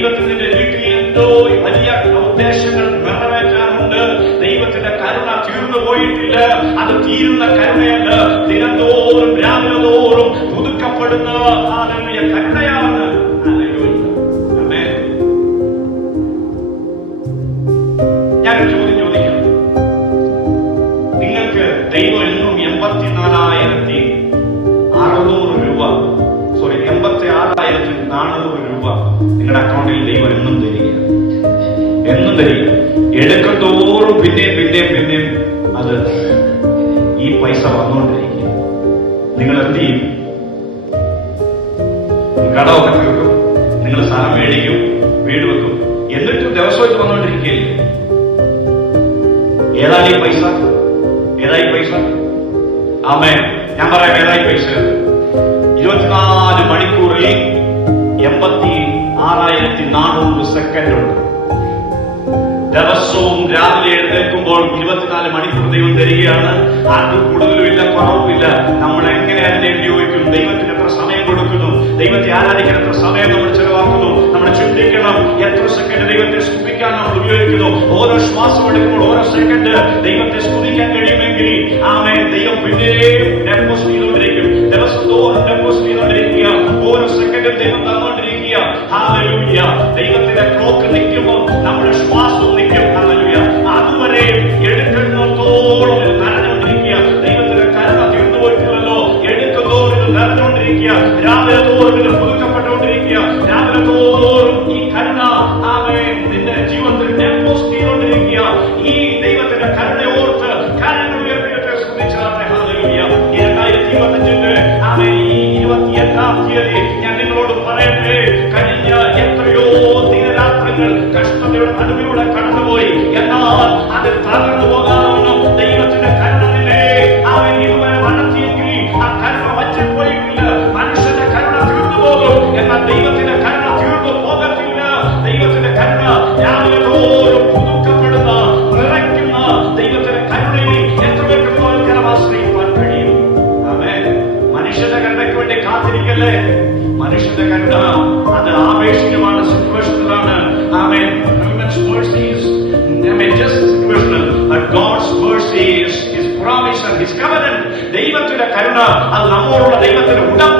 ദൈവത്തിന്റെ വീട്ടിൽ എന്തോ വലിയ ഉദ്ദേശങ്ങൾ നിറവേറ്റാനുണ്ട് ദൈവത്തിന്റെ കരുണ തീർന്നു പോയിട്ടില്ല. അത് തീരുന്ന കരുണയല്ല. ദിനംതോറും രാവിലെ തോറും പുതുക്കപ്പെടുന്ന കരുണയാണ്. ഹല്ലേലൂയ. അക്കൗണ്ടിൽ ദൈവം എന്നും തരിക എന്നും തരിക എടുക്കത്തോറും പിന്നെയും പിന്നെയും പിന്നെയും അത് ഈ പൈസ വന്നുകൊണ്ടിരിക്കുക നിങ്ങൾ എന്ത് ചെയ്യും? കടമൊക്കെ തീർക്കും. നിങ്ങൾ സ്ഥലം മേടിക്കും വീട് വെക്കും. എന്നിട്ടും ദിവസമായിട്ട് വന്നുകൊണ്ടിരിക്കുകയില്ലേ? ഏതാണ് ഈ പൈസ? ഏതായി പൈസ? ആമേ ഞാൻ പറയാം ഏതായി പൈസ? ഇരുപത്തിനാല് മണിക്കൂറിൽ നാനൂറ് സെക്കൻഡ് ഉണ്ട് ദിവസവും രാവിലെ എഴുന്നേൽക്കുമ്പോൾ ഇരുപത്തിനാല് മണിക്കൂർ ദൈവം തരികയാണ്. ആർക്കും കൂടുതലുമില്ല കുറവുമില്ല. നമ്മൾ എങ്ങനെ അതിനെ ഉപയോഗിക്കും? ദൈവത്തിന് എത്ര സമയം കൊടുക്കുന്നു? ദൈവത്തെ ആരാധിക്കാൻ എത്ര സമയം നമ്മൾ ചെലവാക്കുന്നു? നമ്മൾ ചിന്തിക്കണം എത്ര സെക്കൻഡ് ദൈവത്തെ സ്തുതിക്കാൻ നമ്മൾ ഉപയോഗിക്കുന്നു? ഓരോ ശ്വാസം എടുക്കുമ്പോൾ ഓരോ സെക്കൻഡ് ദൈവത്തെ സ്തുതിക്കാൻ കഴിയുമെങ്കിൽ ആമേ ദൈവം പിന്നെയും നിന്റെ ഈ ഓർത്ത് ഈ കഷ്ടതയുടെ നടുവിലൂടെ കടന്നുപോയി. എന്നാൽ അത് തകർന്നു പോകാനോ കാത്തിരിക്കല്ലേ മനുഷ്യന്റെ കരുണ അത് ആവേശികമാണ് സിറ്റുവേഷനിലാണ് ആമേൻ situational, but God's mercy is His promise and His covenant. ദൈവത്തിന്റെ കരുണ അത് നമ്മോടുള്ള ദൈവത്തിന്റെ ഉടമ്പടി